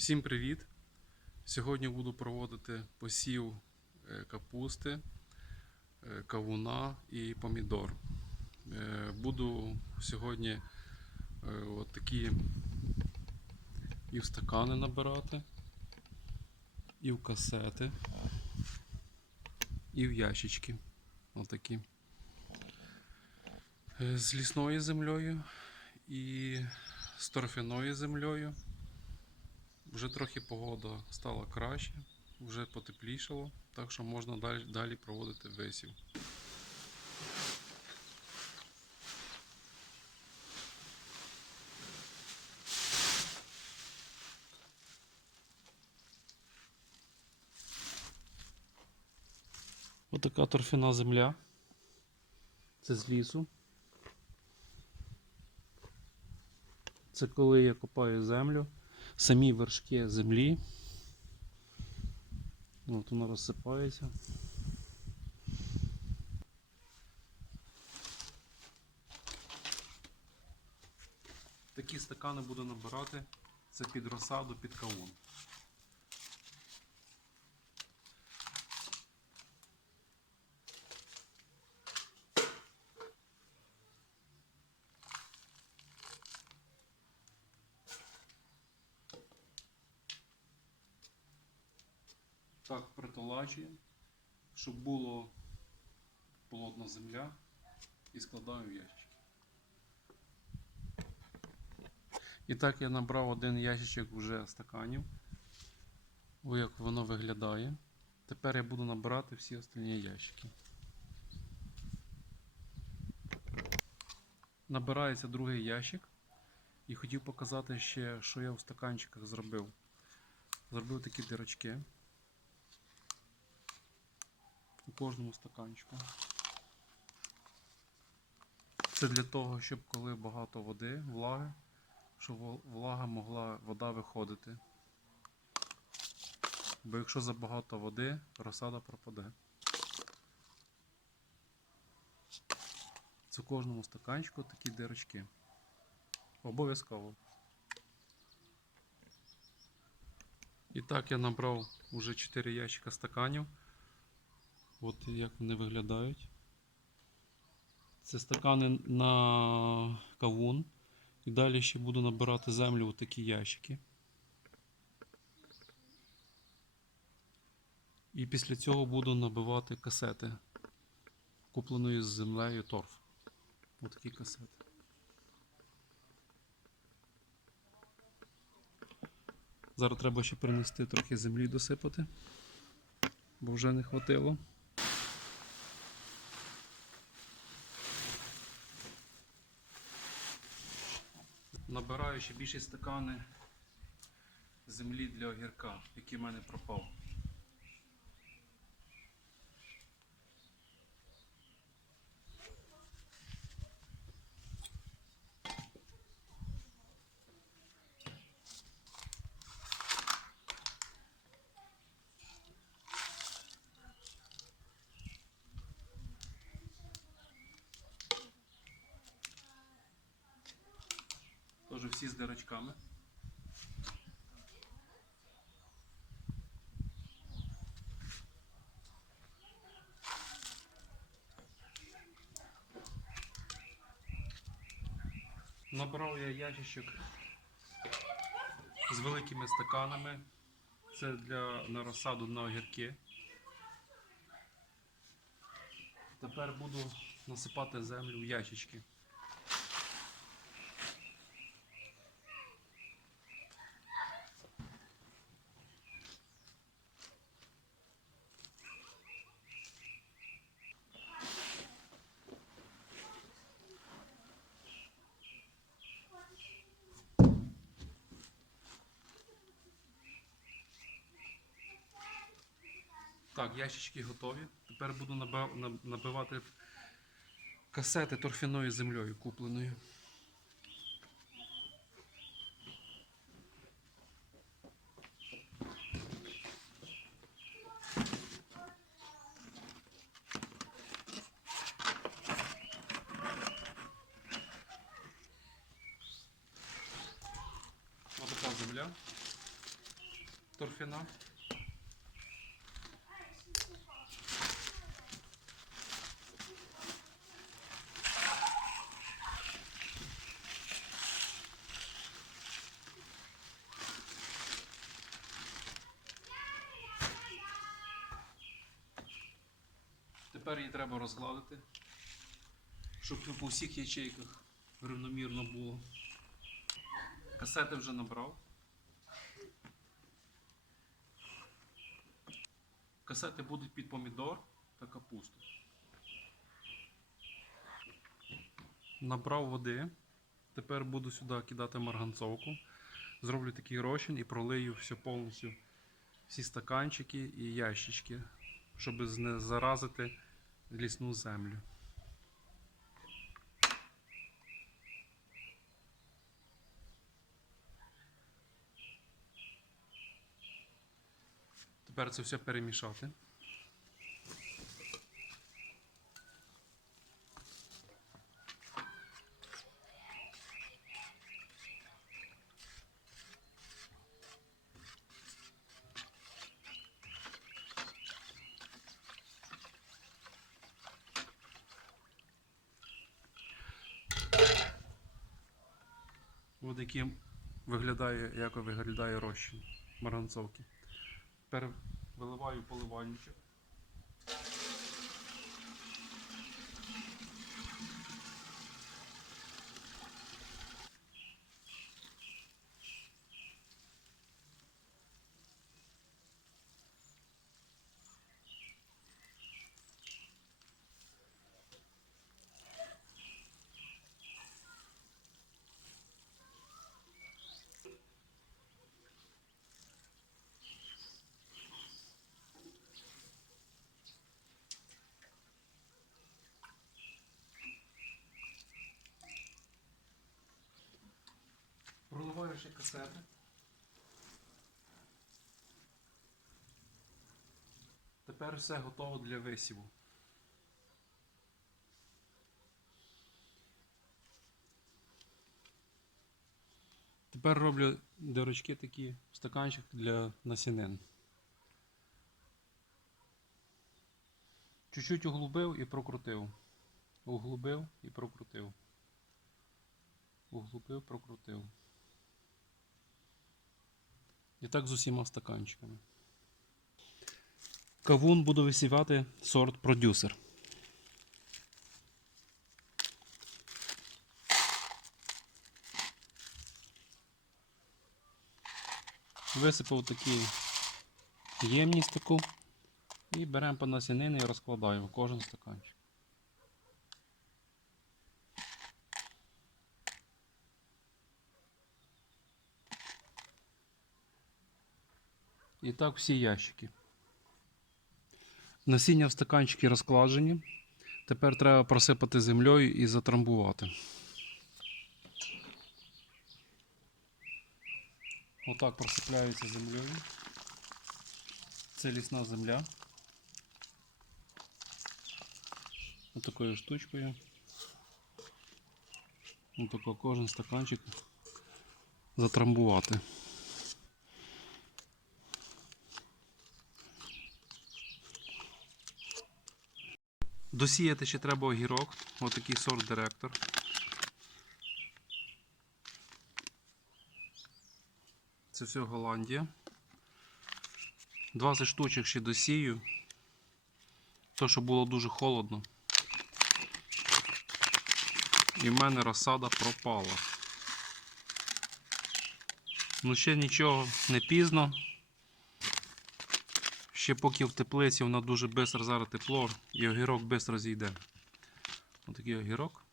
Всім привіт! Сьогодні буду проводити посів е, капусти, е, кавуна і помідор. Е, Буду сьогодні от такі і в стакани набирати, і в касети, і в ящички. Отакі. З лісною землею і з торфяною землею. Вже трохи погода стала краще, вже потеплішало, так що можна далі, далі проводити висів. Отака торфяна земля. Це з лісу. Це коли я копаю землю самі вершки землі. От воно розсипається. Такі стакани буду набирати. Це під розсаду, під кавун. Так притолачуємо, щоб було полотна земля і складаю в ящички. І так я набрав один ящичок вже стаканів. Ось як воно виглядає. Тепер я буду набирати всі остальні ящики. Набирається другий ящик. І хотів показати ще, що я в стаканчиках зробив. Зробив такі дирочки у кожному стаканчику. Це для того, щоб коли багато води, влаги, щоб влага могла вода виходити. Бо якщо забагато води, розсада пропаде. Це кожному стаканчику такі дирочки. Обов'язково. І так я набрав уже 4 ящика стаканів. От як вони виглядають. Це стакани на кавун. І далі ще буду набирати землю у такі ящики. І після цього буду набивати касети, купленої з землею торф. Ось такі касети. Зараз треба ще принести трохи землі досипати, бо вже не хватило. Набираю ще більші стакани землі для огірка, який в мене пропав. Дирочками. Набрав я ящичок з великими стаканами. Це для на розсаду на огірки. Тепер буду насипати землю в ящички. Так, ящички готові. Тепер буду набивати касети торфяною землею купленою. Ось така земля. торфяна. Тепер її треба розгладити, щоб по всіх ячейках рівномірно було. Касети вже набрав. Касети будуть під помідор та капусту. Набрав води. Тепер буду сюди кидати марганцовку. Зроблю такий розчин і пролию все повністю всі стаканчики і ящички, щоб не заразити лісну землю. Тепер це все перемішати. Ось яким виглядає, як виглядає розчин марганцовки. Тепер виливаю поливальничок. Касети. Тепер все готово для висіву. Тепер роблю дирочки такі в стаканчик для насінин. Чуть-чуть углубив і прокрутив. Углубив і прокрутив. Углубив, прокрутив. І так з усіма стаканчиками. Кавун буду висівати сорт продюсер. Висипав таку ємність таку і беремо по насінини і розкладаємо кожен стаканчик. І так всі ящики. Насіння в стаканчики розкладені. Тепер треба просипати землею і затрамбувати. Отак просипляється землею. Це лісна земля. Отакою штучкою. Отако кожен стаканчик затрамбувати. Досіяти ще треба огірок, отакий сорт директор. Це все Голландія. 20 штучок ще досію. То, що було дуже холодно. І в мене розсада пропала. Ну ще нічого не пізно. Ще поки в теплиці вона дуже швидко зараз тепло і огірок швидко зійде. Отакий огірок.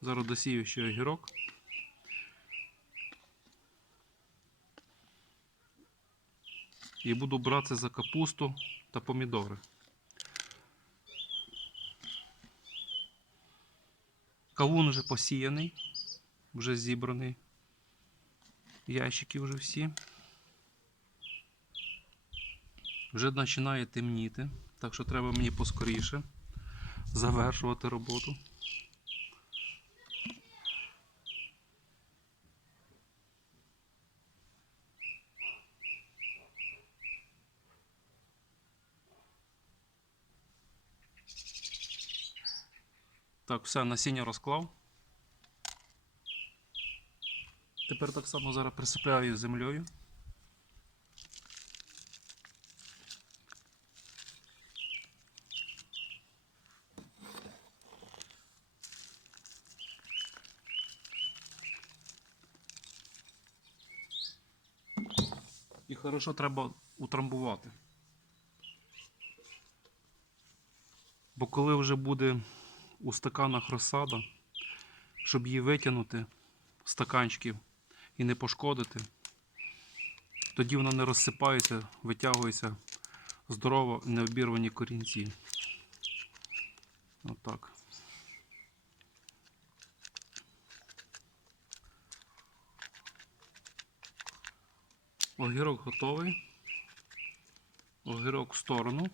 Зараз досію ще огірок. І буду братися за капусту та помідори. Кавун вже посіяний, вже зібраний. Ящики вже всі. Вже починає темніти, так що треба мені поскоріше завершувати роботу. Так, все, насіння розклав. Тепер так само зараз присипляю землею. Хорошо треба утрамбувати. Бо коли вже буде у стаканах розсада, щоб її витягнути стаканчиків і не пошкодити, тоді вона не розсипається, витягується здорово необірвані корінці. Отак. Огірок готовий. Огірок в сторону.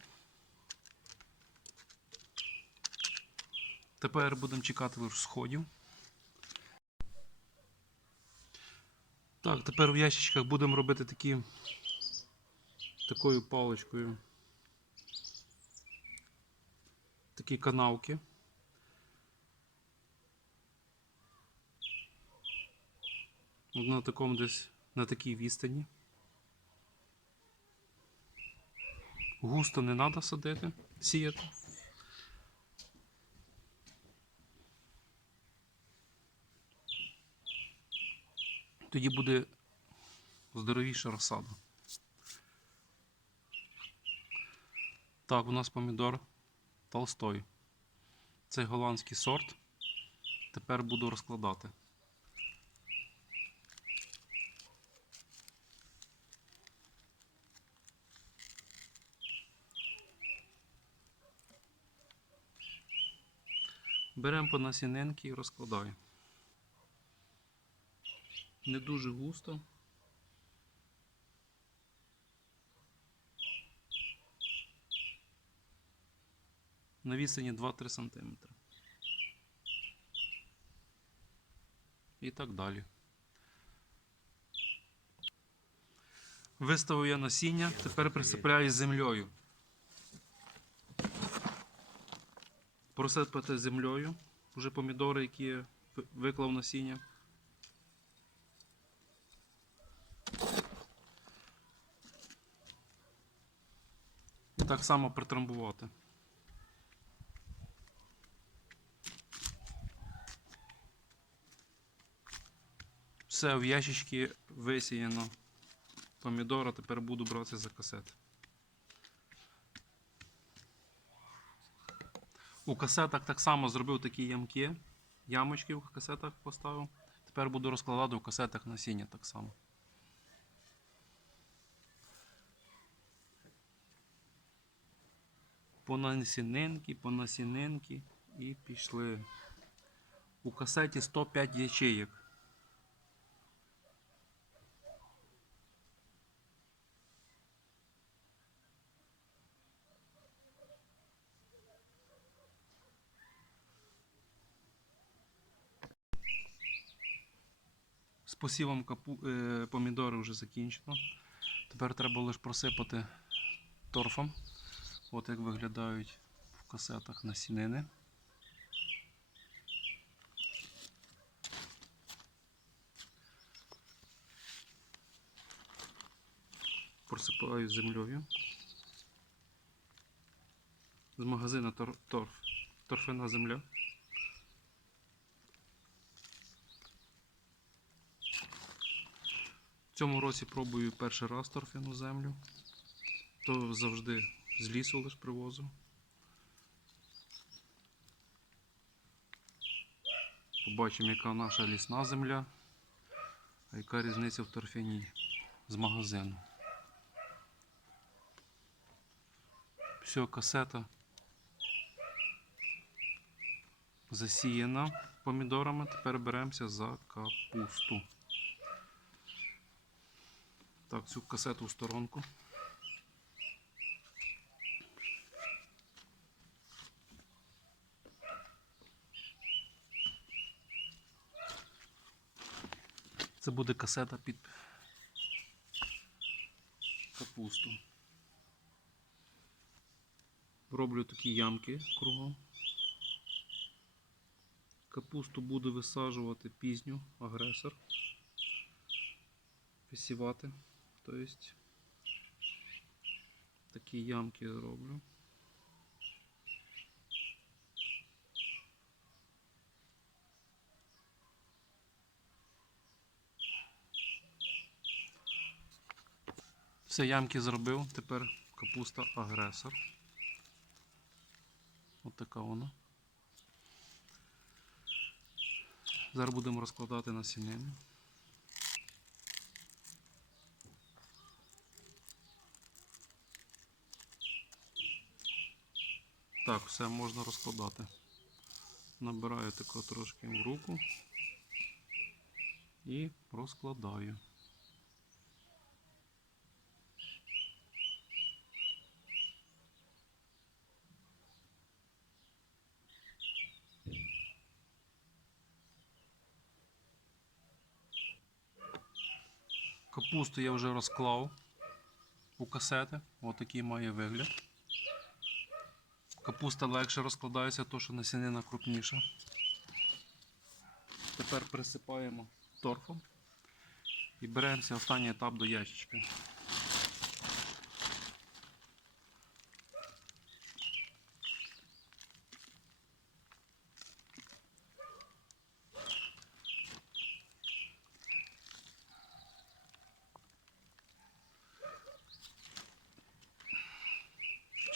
Тепер будемо чекати лише сходів. Так, тепер в ящичках будемо робити такі такою паличкою. Такі канавки. На такому десь на такій відстані. Густо не треба садити, сіяти. Тоді буде здоровіша розсада. Так, у нас помідор Толстой. Це голландський сорт. Тепер буду розкладати. Беремо по насінинки і розкладаємо. Не дуже густо. На відстані 2-3 см. І так далі. Виставив я насіння, тепер присипляю землею. Просипати землею. Уже помідори, які виклав насіння. І так само притрамбувати. Все, в ящички висіяно помідора, тепер буду брати за касети. У касетах так само зробив такі ямки, ямочки в касетах поставив. Тепер буду розкладати у касетах насіння так само. По насінинки, по насінинки і пішли. У касеті 105 ячеїк. Посівом капу... е, помідори вже закінчено. Тепер треба лише просипати торфом. От як виглядають в касетах насінини. Просипаю землею. З магазина тор... торф. Торфяна земля. Цьому році пробую перший раз торфяну землю. То завжди з лісу лише привозив. Побачимо, яка наша лісна земля, а яка різниця в торфяній з магазину. Все, касета засіяна помідорами. Тепер беремося за капусту. Так, цю касету в сторонку. Це буде касета під капусту. Роблю такі ямки кругом. Капусту буду висаджувати пізню, агресор. Висівати. Тобто такі ямки роблю. Все, ямки зробив, тепер капуста агресор. От така вона. Зараз будемо розкладати насінини. Так, все можна розкладати. Набираю тако трошки в руку і розкладаю. Капусту я вже розклав у касети. Отакий має вигляд. Капуста легше розкладається, то що насінина крупніша. Тепер присипаємо торфом і беремося останній етап до ящичка.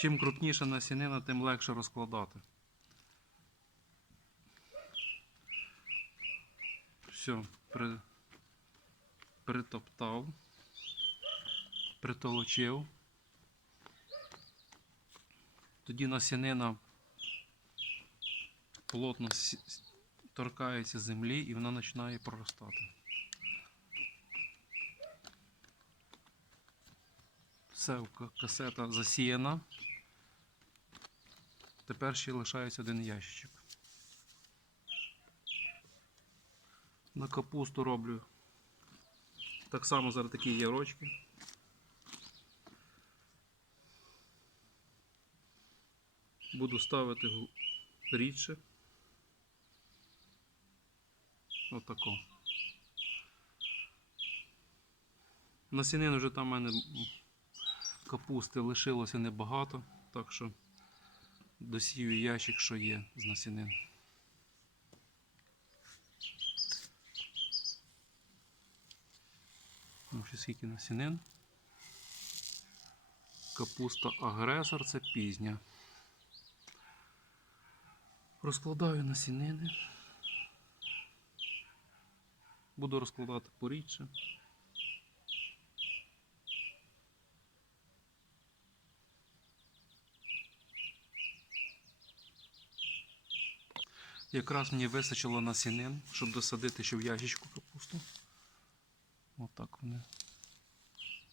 Чим крупніша насінина, тим легше розкладати. Все, при, притоптав, притолочив. Тоді насінина плотно торкається землі і вона починає проростати. Все, касета засіяна. Тепер ще лишається один ящичок. На капусту роблю так само зараз такі ярочки. Буду ставити рідше. Отако. Насінин вже там в мене капусти лишилося небагато, так що досію ящик, що є з насінин. Ну, ще скільки насінин. Капуста агресор це пізня. Розкладаю насінини. Буду розкладати порідше. Якраз мені вистачило насінин, щоб досадити ще в ящичку капусту. Отак вони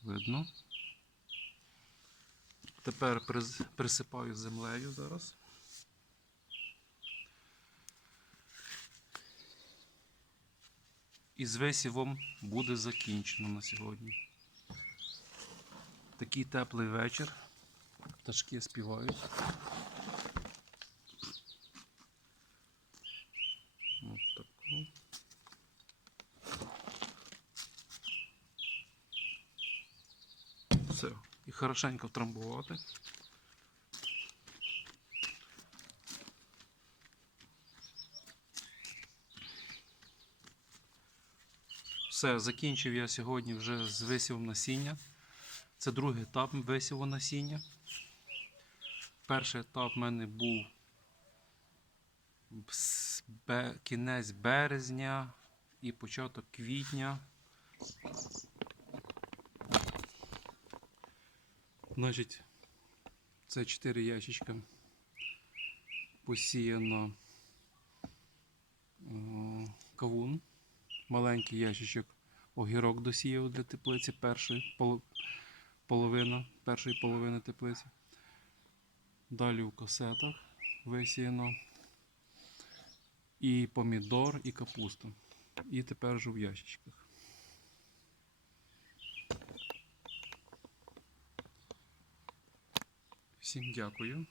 видно. Тепер присипаю землею зараз. І з висівом буде закінчено на сьогодні. Такий теплий вечір. Пташки співають. От таку. Все. І хорошенько втрамбувати. Все, закінчив я сьогодні вже з висівом насіння. Це другий етап висіву насіння. Перший етап в мене був кінець березня і початок квітня. Значить, це 4 ящичка посіяно е, кавун. Маленький ящичок огірок досіяв для теплиці першої половина, першої половини теплиці. Далі у касетах висіяно і помідор, і капуста. І тепер вже в ящичках. Всім дякую.